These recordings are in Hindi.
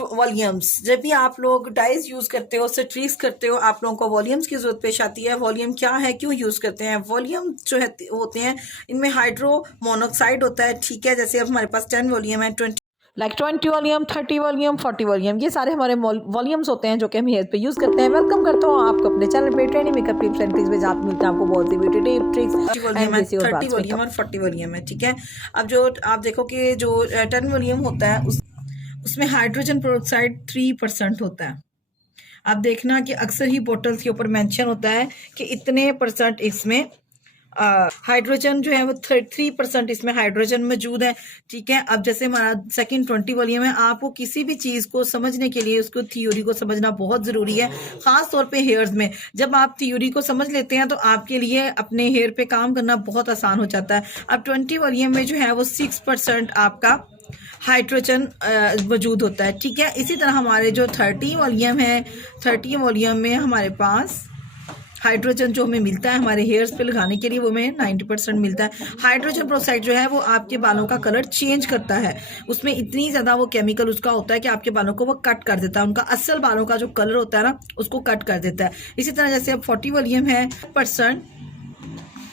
वॉल्यूम्स, जब भी आप लोग डाइज यूज़ करते हो, स्ट्रीक्स करते हो, आप लोगों को वॉल्यूम्स की ज़रूरत पेश आती है। वॉल्यूम क्या है, क्यों यूज़ करते हैं? वॉल्यूम जो है होते हैं, इनमें हाइड्रो मोनोक्साइड होता है, ठीक है। जैसे अब हमारे पास 10 वॉल्यूम है, 20 वॉल्यूम, 30 वॉल्यूम, 40 वॉल्यूम, ये सारे हमारे वॉल्यूम्स होते हैं जो कि हम हेयर पे यूज़ करते हैं। वेलकम करता हूँ आपको अपने चैनल पे training makeup tips and tricks में, जहाँ पे मिलता है आपको बहुत सी ब्यूटी टिप ट्रिक्स वॉल्यूम है, 30 वॉल्यूम मेकअप। और 40 वॉल्यूम है, ठीक है। अब जो आप देखो कि जो 10 वॉल्यूम होता है उसमें हाइड्रोजन पेरोक्साइड 3% होता है। आप देखना कि अक्सर ही बोतल्स के ऊपर मेंशन होता है कि इतने परसेंट इसमें हाइड्रोजन जो है वो 3% इसमें हाइड्रोजन मौजूद है, ठीक है। अब जैसे हमारा सेकंड 20 वॉल्यूम है, आपको किसी भी चीज़ को समझने के लिए उसको थ्योरी को समझना बहुत ज़रूरी है, ख़ास तौर पे हेयर्स में। जब आप थ्योरी को समझ लेते हैं तो आपके लिए अपने हेयर पे काम करना बहुत आसान हो जाता है। अब 20 वॉल्यूम में जो है वो 6% आपका हाइड्रोजन मौजूद होता है, ठीक है। इसी तरह हमारे जो 30 वॉल्यूम है, 30 वॉल्यूम में हमारे पास हाइड्रोजन जो हमें मिलता है हमारे हेयर्स पे लगाने के लिए, वो हमें 90% मिलता है। हाइड्रोजन पेरोक्साइड जो है वो आपके बालों का कलर चेंज करता है, उसमें इतनी ज़्यादा वो केमिकल उसका होता है कि आपके बालों को वो कट कर देता है, उनका असल बालों का जो कलर होता है ना उसको कट कर देता है। इसी तरह जैसे अब 40 वॉल्यूम है, %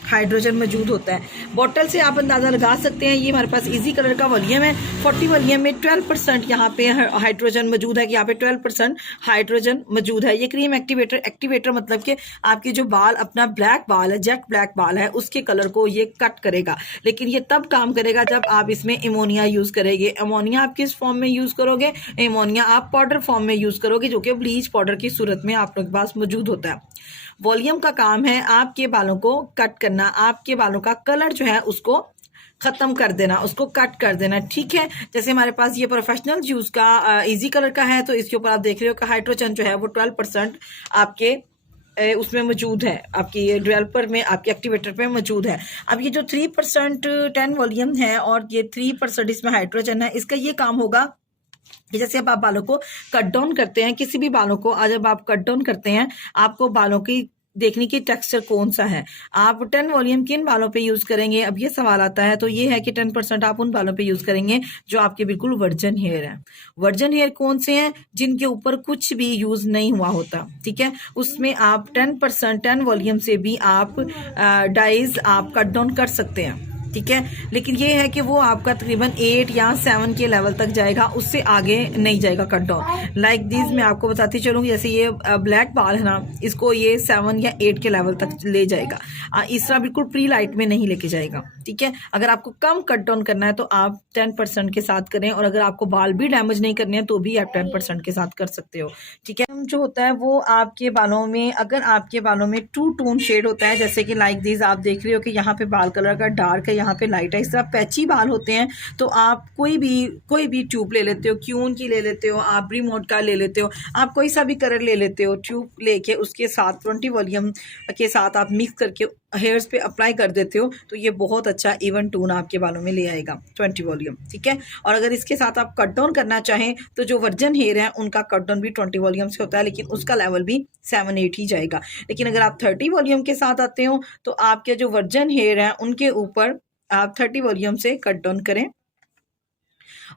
हाइड्रोजन मौजूद होता है। बॉटल से आप अंदाज़ा लगा सकते हैं, ये हमारे पास इजी कलर का वॉल्यूम है। 40 वॉल्यूम में 12% यहाँ पे हाइड्रोजन मौजूद है, कि यहाँ पे 12% हाइड्रोजन मौजूद है। ये क्रीम एक्टिवेटर मतलब कि आपके जो बाल, अपना ब्लैक बाल है, जेट ब्लैक बाल है, उसके कलर को ये कट करेगा। लेकिन ये तब काम करेगा जब आप इसमें एमोनिया यूज़ करेंगे। एमोनिया आप किस फॉर्म में यूज़ करोगे? एमोनिया आप पाउडर फॉर्म में यूज़ करोगे, जो कि ब्लीच पाउडर की सूरत में आप लोगों के पास मौजूद होता है। वॉल्यूम का काम है आपके बालों को कट करना, आपके बालों का कलर जो है उसको खत्म कर देना, उसको कट कर देना, ठीक है। जैसे हमारे पास ये प्रोफेशनल यूज का इजी कलर का है, तो इसके ऊपर आप देख रहे हो कि हाइड्रोजन जो है वो 12% आपके उसमें मौजूद है, आपकी डेवलपर में, आपके एक्टिवेटर पे मौजूद है। अब ये जो 3% 10 वॉल्यूम है और ये 3% इसमें हाइड्रोजन है, इसका ये काम होगा कि जैसे अब आप बालों को कट डाउन करते हैं, किसी भी बालों को जब आप कट डाउन करते हैं, आपको बालों की देखने की टेक्सचर कौन सा है, आप 10 वॉल्यूम किन बालों पे यूज करेंगे, अब ये सवाल आता है। तो ये है कि 10% आप उन बालों पे यूज करेंगे जो आपके बिल्कुल वर्जन हेयर है। वर्जन हेयर कौन से हैं? जिनके ऊपर कुछ भी यूज नहीं हुआ होता, ठीक है। उसमें आप 10% 10 वॉल्यूम से भी आप डाइज आप कट डाउन कर सकते हैं, ठीक है। लेकिन ये है कि वो आपका तकरीबन 8 या 7 के लेवल तक जाएगा, उससे आगे नहीं जाएगा कट डाउन। लाइक दिस मैं आपको बताती चलूँ, जैसे ये ब्लैक बाल है ना, इसको ये 7 या 8 के लेवल तक ले जाएगा, इस तरह बिल्कुल प्री लाइट में नहीं लेके जाएगा, ठीक है। अगर आपको कम कट डाउन करना है तो आप 10% के साथ करें, और अगर आपको बाल भी डैमेज नहीं करने हैं तो भी आप 10% के साथ कर सकते हो, ठीक है। जो होता है वो आपके बालों में, अगर आपके बालों में 2 टोन शेड होता है, जैसे कि लाइक दिस आप देख रहे हो कि यहाँ पे बाल कलर का डार्क है, यहाँ पे लाइट है, इस तरह पैची बाल होते हैं, तो आप कोई भी ट्यूब ले लेते हो, क्यून की ले लेते हो, आप रिमोट का ले लेते हो, आप कोई सा भी कलर ले लेते हो, ट्यूब लेके उसके साथ 20 वॉल्यूम के साथ आप मिक्स करके हेयर्स पे अप्लाई कर देते हो, तो ये बहुत अच्छा इवन टोन आपके बालों में ले आएगा 20 वॉल्यूम, ठीक है। और अगर इसके साथ आप कट डाउन करना चाहें तो जो वर्जन हेयर है उनका कट डाउन भी 20 वॉल्यूम से होता है, लेकिन उसका लेवल भी 7-8 ही जाएगा। लेकिन अगर आप 30 वॉल्यूम के साथ आते हो तो आपके जो वर्जन हेयर हैं उनके ऊपर आप 30 वॉल्यूम से कट डाउन करें।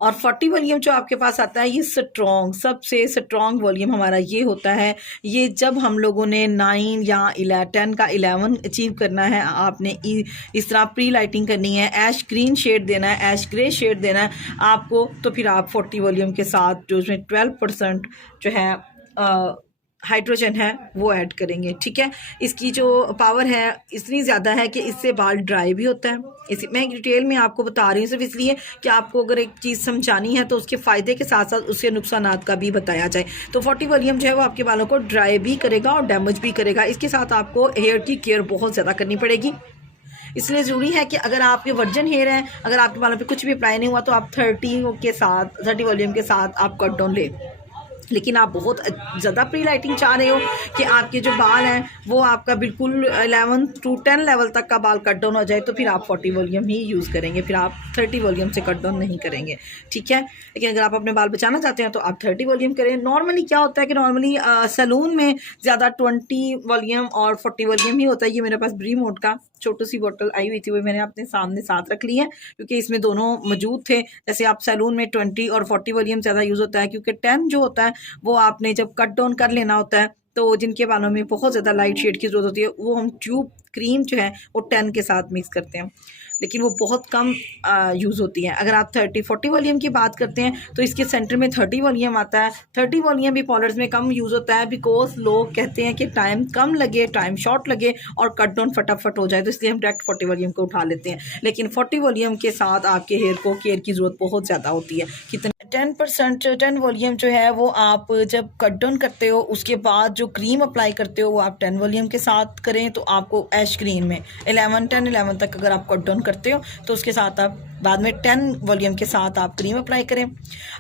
और 40 वॉल्यूम जो आपके पास आता है, ये स्ट्रॉन्ग, सबसे स्ट्रॉन्ग वॉल्यूम हमारा ये होता है। ये जब हम लोगों ने 9 या 10 का 11 अचीव करना है, आपने इस तरह प्री लाइटिंग करनी है, ऐश ग्रीन शेड देना है, ऐश ग्रे शेड देना है आपको, तो फिर आप 40 वॉल्यूम के साथ जो उसमें 12% जो है हाइड्रोजन है वो ऐड करेंगे, ठीक है। इसकी जो पावर है इतनी ज़्यादा है कि इससे बाल ड्राई भी होता है। इसी मैं डिटेल में आपको बता रही हूँ सिर्फ इसलिए कि आपको अगर एक चीज़ समझानी है तो उसके फ़ायदे के साथ साथ उसके नुकसानात का भी बताया जाए। तो 40 वॉल्यूम जो है वो आपके बालों को ड्राई भी करेगा और डैमेज भी करेगा। इसके साथ आपको हेयर की केयर बहुत ज़्यादा करनी पड़ेगी, इसलिए ज़रूरी है कि अगर आपके वर्जन हेयर हैं, अगर आपके बालों पे कुछ भी अप्लाई नहीं हुआ तो आप 30 वॉल्यूम के साथ आप कट डाउन लें। लेकिन आप बहुत ज़्यादा प्री लाइटिंग चाह रहे हो कि आपके जो बाल हैं वो आपका बिल्कुल 11 to 10 लेवल तक का बाल कट डाउन हो जाए, तो फिर आप 40 वॉल्यूम ही यूज़ करेंगे, फिर आप 30 वॉल्यूम से कट डाउन नहीं करेंगे, ठीक है। लेकिन अगर आप अपने बाल बचाना चाहते हैं तो आप 30 वॉल्यूम करें। नॉर्मली क्या होता है कि नॉर्मली सैलून में ज़्यादा 20 वॉल्यूम और 40 वॉल्यूम ही होता है। ये मेरे पास ब्री मोड का छोटी सी बोतल आई हुई थी, वो मैंने अपने सामने साथ रख ली है क्योंकि इसमें दोनों मौजूद थे। जैसे आप सैलून में 20 और 40 वॉल्यूम ज़्यादा यूज़ होता है, क्योंकि 10 जो होता है वो आपने जब कट डाउन कर लेना होता है, तो जिनके बालों में बहुत ज़्यादा लाइट शेड की ज़रूरत होती है, वो हम ट्यूब क्रीम जो है वो 10 के साथ मिक्स करते हैं, लेकिन वो बहुत कम यूज़ होती है। अगर आप 30-40 वॉल्यूम की बात करते हैं तो इसके सेंटर में 30 वॉल्यूम आता है। 30 वॉल्यूम भी पॉलर्स में कम यूज़ होता है, बिकॉज लोग कहते हैं कि टाइम कम लगे, टाइम शॉर्ट लगे और कट डाउन फटाफट हो जाए, तो इसलिए हम डायरेक्ट 40 वॉल्यूम को उठा लेते हैं। लेकिन 40 वॉल्यूम के साथ आपके हेयर को केयर की ज़रूरत बहुत ज़्यादा होती है। कितने 10% 10 वॉल्यूम जो है वो आप जब कट डाउन करते हो उसके बाद जो क्रीम अप्लाई करते हो वो आप 10 वॉल्यूम के साथ करें, तो आपको ऐश ग्रीन में 11 तक अगर आप कट डाउन करते हो तो उसके साथ आप बाद में 10 वॉल्यूम के साथ आप क्रीम अप्लाई करें।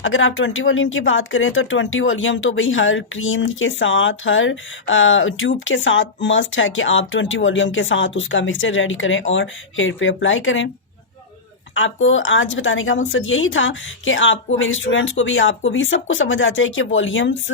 अगर आप 20 वॉल्यूम की बात करें तो 20 वॉल्यूम तो भाई हर क्रीम के साथ, हर ट्यूब के साथ मस्ट है कि आप 20 वॉल्यूम के साथ उसका मिक्सचर रेडी करें और हेयर पे अप्लाई करें। आपको आज बताने का मकसद यही था कि आपको, मेरे स्टूडेंट्स को भी, आपको भी, सबको समझ आ जाए कि वॉल्यूम्स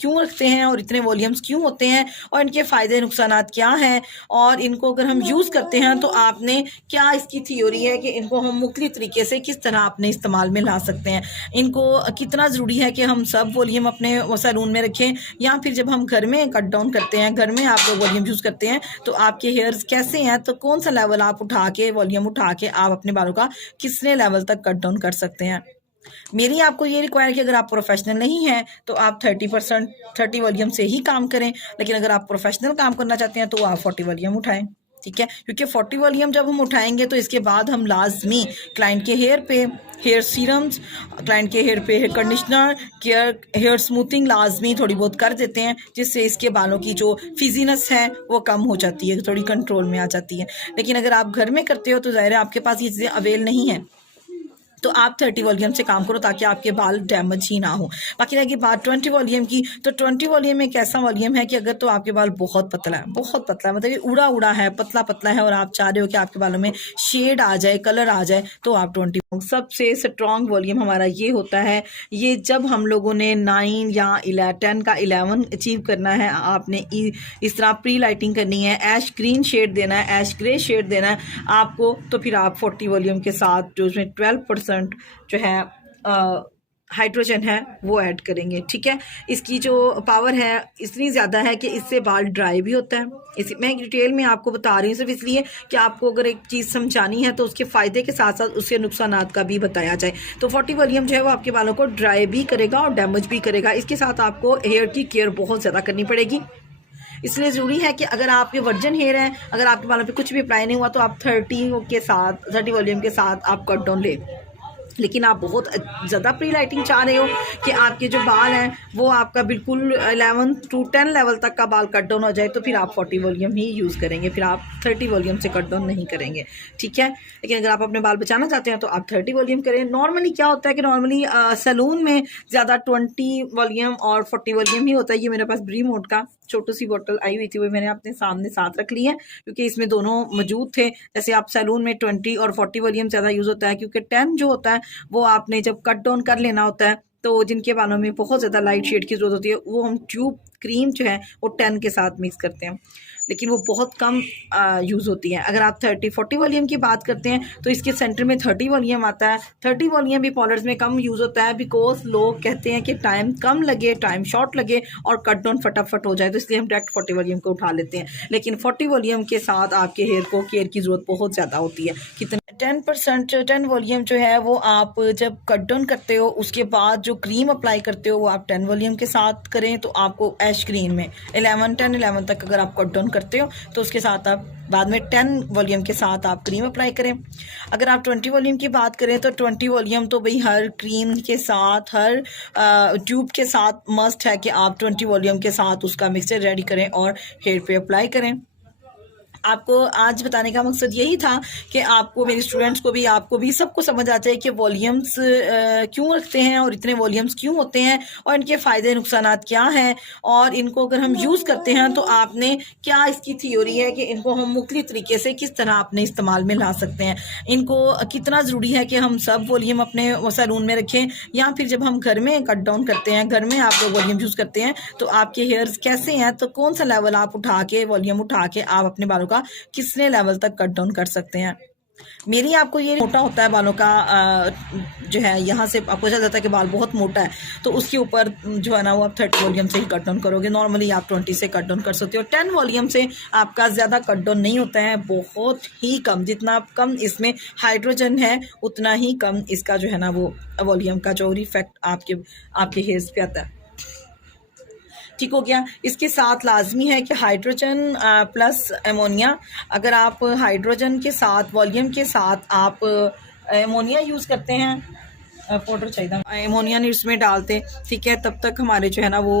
क्यों रखते हैं और इतने वॉल्यूम्स क्यों होते हैं और इनके फ़ायदे नुकसानात क्या हैं, और इनको अगर हम यूज़ करते हैं तो आपने क्या इसकी थ्योरी है कि इनको हम मुख्तलिफ तरीके से किस तरह अपने इस्तेमाल में ला सकते हैं। इनको कितना ज़रूरी है कि हम सब वॉल्यूम अपने सैलून में रखें, या फिर जब हम घर में कट डाउन करते हैं, घर में आप लोग वॉल्यूम यूज़ करते हैं, तो आपके हेयर्स कैसे हैं, तो कौन सा लेवल आप उठा के, वॉल्यूम उठा के आप अपने बालों किसने लेवल तक कट डाउन कर सकते हैं। मेरी आपको ये रिक्वायर कि अगर आप प्रोफेशनल नहीं हैं तो आप 30 वॉल्यूम से ही काम करें, लेकिन अगर आप प्रोफेशनल काम करना चाहते हैं तो आप 40 वॉल्यूम उठाएं, ठीक है। क्योंकि 40 वॉल्यूम जब हम उठाएंगे तो इसके बाद हम लाजमी क्लाइंट के हेयर पे हेयर सीरम्स, क्लाइंट के हेयर पे हेयर कंडीशनर, हेयर स्मूथिंग लाजमी थोड़ी बहुत कर देते हैं, जिससे इसके बालों की जो फिजीनेस है वो कम हो जाती है, थोड़ी कंट्रोल में आ जाती है। लेकिन अगर आप घर में करते हो तो ज़ाहिर है आपके पास ये चीज़ें अवेल नहीं है, तो आप 30 वॉल्यूम से काम करो ताकि आपके बाल डैमेज ही ना हो। बाकी रही बात 20 वॉल्यूम की, तो 20 वॉल्यूम एक ऐसा वॉल्यूम है कि अगर तो आपके बाल बहुत पतला है, बहुत पतला है, मतलब ये उड़ा उड़ा है, पतला पतला है, और आप चाह रहे हो कि आपके बालों में शेड आ जाए, कलर आ जाए, तो आप 20। सबसे स्ट्रॉन्ग वॉल्यूम हमारा ये होता है, ये जब हम लोगों ने 9 या 10 का 11 अचीव करना है, आपने इस तरह प्री लाइटिंग करनी है, ऐश ग्रीन शेड देना है, ऐश ग्रे शेड देना है आपको, तो फिर आप 40 वॉल्यूम के साथ जो उसमें 12% जो है हाइड्रोजन है वो ऐड करेंगे, ठीक है। इसकी जो पावर है इतनी ज़्यादा है कि इससे बाल ड्राई भी होता है। मैं डिटेल में आपको बता रही हूँ सिर्फ इसलिए कि आपको अगर एक चीज़ समझानी है तो उसके फ़ायदे के साथ साथ उसके नुकसानात का भी बताया जाए। तो 40 वॉल्यूम जो है वो आपके बालों को ड्राई भी करेगा और डैमेज भी करेगा। इसके साथ आपको हेयर की केयर बहुत ज़्यादा करनी पड़ेगी, इसलिए ज़रूरी है कि अगर आपके वर्जन हेयर हैं, अगर आपके बालों पे कुछ भी अप्लाई नहीं हुआ, तो आप 30 वॉल्यूम के साथ आप कट डाउन लें। लेकिन आप बहुत ज़्यादा प्री लाइटिंग चाह रहे हो कि आपके जो बाल हैं वो आपका बिल्कुल 11 to 10 लेवल तक का बाल कट डाउन हो जाए, तो फिर आप 40 वॉल्यूम ही यूज़ करेंगे, फिर आप 30 वॉल्यूम से कट डाउन नहीं करेंगे, ठीक है। लेकिन अगर आप अपने बाल बचाना चाहते हैं तो आप 30 वॉल्यूम करें। नॉर्मली क्या होता है कि नॉर्मली सैलून में ज़्यादा 20 वॉल्यूम और 40 वॉल्यूम ही होता है। ये मेरे पास ब्री मोड का छोटी सी बोतल आई हुई थी, वो मैंने अपने सामने साथ रख ली है क्योंकि इसमें दोनों मौजूद थे। जैसे आप सैलून में 20 और 40 वॉल्यूम ज़्यादा यूज़ होता है, क्योंकि 10 जो होता है वो आपने जब कट डाउन कर लेना होता है, तो जिनके बालों में बहुत ज़्यादा लाइट शेड की ज़रूरत होती है, वो हम ट्यूब क्रीम जो है वो 10 के साथ मिक्स करते हैं, लेकिन वो बहुत कम यूज़ होती है। अगर आप 30-40 वॉल्यूम की बात करते हैं तो इसके सेंटर में 30 वॉल्यूम आता है। 30 वॉल्यूम भी पॉलर्स में कम यूज़ होता है, बिकॉज लोग कहते हैं कि टाइम कम लगे, टाइम शॉर्ट लगे और कट डाउन फटाफट हो जाए, तो इसलिए हम डायरेक्ट 40 वॉल्यूम को उठा लेते हैं। लेकिन 40 वॉल्यूम के साथ आपके हेयर को केयर की ज़रूरत बहुत ज़्यादा होती है। कितने 10% वॉल्यूम जो है वो आप जब कट डाउन करते हो उसके बाद जो क्रीम अप्लाई करते हो वो आप 10 वॉल्यूम के साथ करें, तो आपको ऐश ग्रीन में 11 तक अगर आप कट डाउन करते हो तो उसके साथ आप बाद में 10 वॉल्यूम के साथ आप क्रीम अप्लाई करें। अगर आप 20 वॉल्यूम की बात करें तो 20 वॉल्यूम तो भाई हर क्रीम के साथ, हर ट्यूब के साथ मस्ट है कि आप 20 वॉल्यूम के साथ उसका मिक्सचर रेडी करें और हेयर पे अप्लाई करें। आपको आज बताने का मकसद यही था कि आपको, मेरे स्टूडेंट्स को भी, आपको भी, सबको समझ आ जाए कि वॉल्यूम्स क्यों रखते हैं और इतने वॉल्यूम्स क्यों होते हैं और इनके फ़ायदे नुकसानात क्या हैं, और इनको अगर हम यूज़ करते हैं तो आपने क्या इसकी थ्योरी है कि इनको हम मुख्तलिफ तरीके से किस तरह अपने इस्तेमाल में ला सकते हैं। इनको कितना ज़रूरी है कि हम सब वॉल्यूम अपने सैलून में रखें, या फिर जब हम घर में कट डाउन करते हैं, घर में आप लोग वॉल्यूम यूज़ करते हैं, तो आपके हेयर्स कैसे हैं, तो कौन सा लेवल आप उठा के, वॉल्यूम उठा के आप अपने बालों का कितने लेवल तक कट डाउन कर सकते हैं। मेरी आपको ये मोटा होता है बालों का जो है यहाँ से आपको चल जाता है कि बाल बहुत मोटा है, तो उसके ऊपर जो है ना वो आप 30 वॉल्यूम से ही कट डाउन करोगे। नॉर्मली आप 20 से कट डाउन कर सकते हो। 10 वॉल्यूम से आपका ज़्यादा कट डाउन नहीं होता है, बहुत ही कम। जितना कम इसमें हाइड्रोजन है उतना ही कम इसका जो है ना वो वॉल्यूम का जो इफेक्ट आपके हेयर्स पे आता है। ठीक हो गया। इसके साथ लाजमी है कि हाइड्रोजन प्लस एमोनिया, अगर आप हाइड्रोजन के साथ वॉल्यूम के साथ आप एमोनिया यूज़ करते हैं, पाउडर चाहिए एमोनिया नहीं उसमें डालते, ठीक है, तब तक हमारे जो है ना वो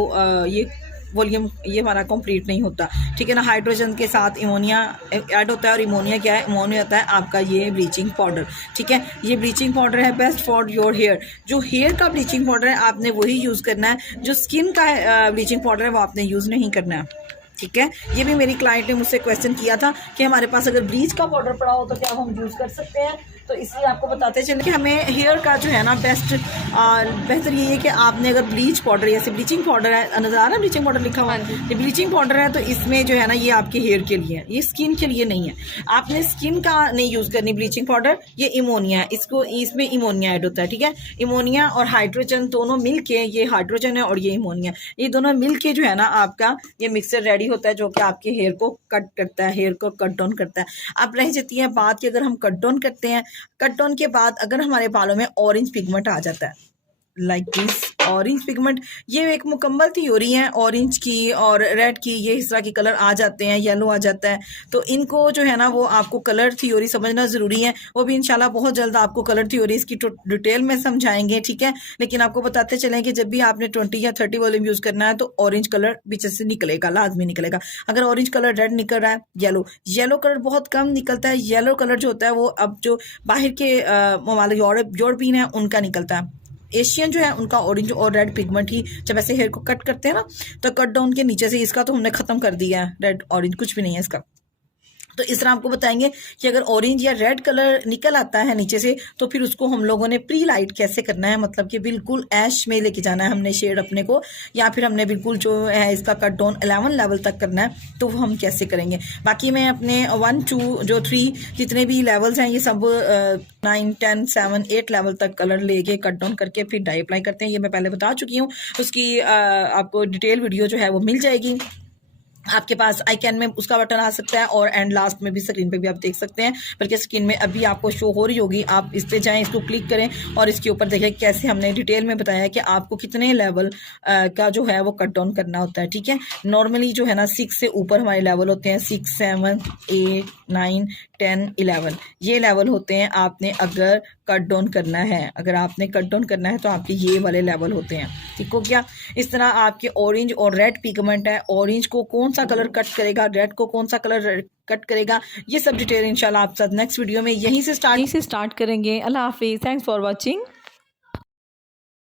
ये वॉल्यूम ये हमारा कंप्लीट नहीं होता। ठीक है ना। हाइड्रोजन के साथ इमोनिया ऐड होता है, और इमोनिया क्या है, इमोनिया होता है आपका ये ब्लीचिंग पाउडर। ठीक है, ये ब्लीचिंग पाउडर है बेस्ट फॉर योर हेयर। जो हेयर का ब्लीचिंग पाउडर है आपने वही यूज़ करना है, जो स्किन का ब्लीचिंग पाउडर है वो आपने यूज़ नहीं करना है। ठीक है, ये भी मेरी क्लाइंट ने मुझसे क्वेश्चन किया था कि हमारे पास अगर ब्लीच का पाउडर पड़ा हो तो क्या हम यूज़ कर सकते हैं, तो इसलिए आपको बताते चले कि हमें हेयर का जो है ना बेहतर ये है कि आपने अगर ब्लीच पाउडर, जैसे ब्लीचिंग पाउडर है, नजर आ रहा है ब्लीचिंग पाउडर लिखा हुआ है, ये ब्लीचिंग पाउडर है, तो इसमें जो है ना ये आपके हेयर के लिए है, ये स्किन के लिए नहीं है। आपने स्किन का नहीं यूज़ करनी ब्लीचिंग पाउडर, ये इमोनिया है, इसमें इमोनिया ऐड होता है। ठीक है, इमोनिया और हाइड्रोजन दोनों मिल के, ये हाइड्रोजन है और ये इमोनिया, ये दोनों मिल के जो है ना आपका ये मिक्सर रेडी होता है, जो कि आपके हेयर को कट करता है, हेयर को कट डाउन करता है। अब रह जाती है बात कि अगर हम कट डाउन करते हैं, कट डाउन के बाद अगर हमारे बालों में ऑरेंज पिगमेंट आ जाता है, लाइक दिस ऑरेंज पिगमेंट, ये एक मुकम्मल थ्योरी है ऑरेंज की और रेड की, ये इस तरह के कलर आ जाते हैं, येलो आ जाता है, तो इनको जो है ना वो आपको कलर थ्योरी समझना ज़रूरी है। वो भी इंशाल्लाह बहुत जल्द आपको कलर थ्योरी इसकी डिटेल में समझाएंगे। ठीक है, लेकिन आपको बताते चलें कि जब भी आपने 20 या 30 वॉल्यूम यूज़ करना है तो ऑरेंज कलर पीछे से निकलेगा, लाजमी निकलेगा। अगर ऑरेंज कलर रेड निकल रहा है, येलो कलर बहुत कम निकलता है। येलो कलर जो होता है वो अब जो बाहर के ममालिक यूरोपियन है उनका निकलता है। एशियन जो है उनका ऑरेंज और रेड पिगमेंट ही, जब ऐसे हेयर को कट करते हैं ना तो कट डाउन के नीचे से, इसका तो हमने ख़त्म कर दिया है, रेड ऑरेंज कुछ भी नहीं है इसका। तो इस तरह आपको बताएंगे कि अगर ऑरेंज या रेड कलर निकल आता है नीचे से, तो फिर उसको हम लोगों ने प्री लाइट कैसे करना है, मतलब कि बिल्कुल ऐश में लेके जाना है हमने शेड अपने को, या फिर हमने बिल्कुल जो है इसका कट डाउन 11 लेवल तक करना है, तो वो हम कैसे करेंगे। बाकी मैं अपने 1 2 जो 3 जितने भी लेवल्स हैं ये सब 9 10 7 8 लेवल तक कलर लेके कट डाउन करके फिर डाई अप्लाई करते हैं। ये मैं पहले बता चुकी हूँ, उसकी आपको डिटेल वीडियो जो है वो मिल जाएगी आपके पास। आइकन में उसका बटन आ सकता है और एंड लास्ट में भी स्क्रीन पे भी आप देख सकते हैं, बल्कि स्क्रीन में अभी आपको शो हो रही होगी। आप इस पे जाएं, इसको क्लिक करें और इसके ऊपर देखें कैसे हमने डिटेल में बताया कि आपको कितने लेवल का जो है वो कट डाउन करना होता है। ठीक है, नॉर्मली जो है ना 6 से ऊपर हमारे लेवल होते हैं, 6 7 8 9 10 11 ये लेवल होते हैं। आपने अगर कट डाउन करना है, अगर आपने कट डाउन करना है तो आपके ये वाले लेवल होते हैं। ठीक हो गया। इस तरह आपके ऑरेंज और रेड पिगमेंट है, ऑरेंज को कौन सा कलर कट करेगा, रेड को कौन सा कलर कट करेगा, ये सब डिटेल इंशाल्लाह आप साथ नेक्स्ट वीडियो में यहीं से स्टार्ट करेंगे। अल्लाह हाफिज़, थैंक्स फॉर वॉचिंग।